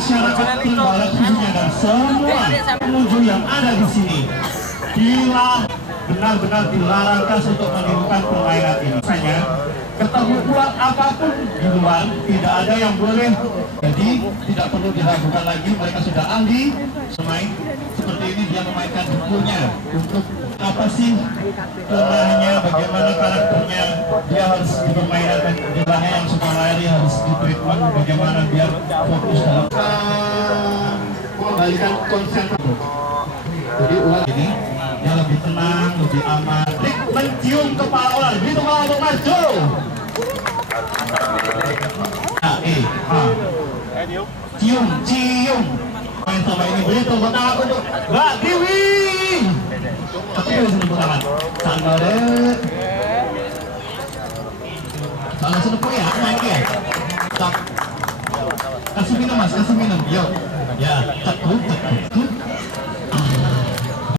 masyarakat Trenggalek khususnya dan semua pengunjung yang ada di sini benar-benar dilarangkan untuk menirukan permainan ini. Misalnya, keterbukuan apapun di luar tidak ada yang boleh. Jadi tidak perlu diragukan lagi, mereka sudah ahli bermain seperti ini. Dia memainkan bukunya untuk apa sih kelemahannya, bagaimana karakternya, dia harus dipermainkan jumlahnya yang suka lari harus di treatment bagaimana biar fokus dalam mengembalikan konsentrasi. Jadi ular ini dia lebih tenang, lebih aman. Trik mencium kepala ular, begitu malah untuk maju. Cium. Main sama ini begitu, betul untuk Mbak Dewi. Tapi harus tangan. Sanggare. Salah senepuk ya, main ya. Kasih minum mas, kasih minum. Yuk. Ya, cekuk.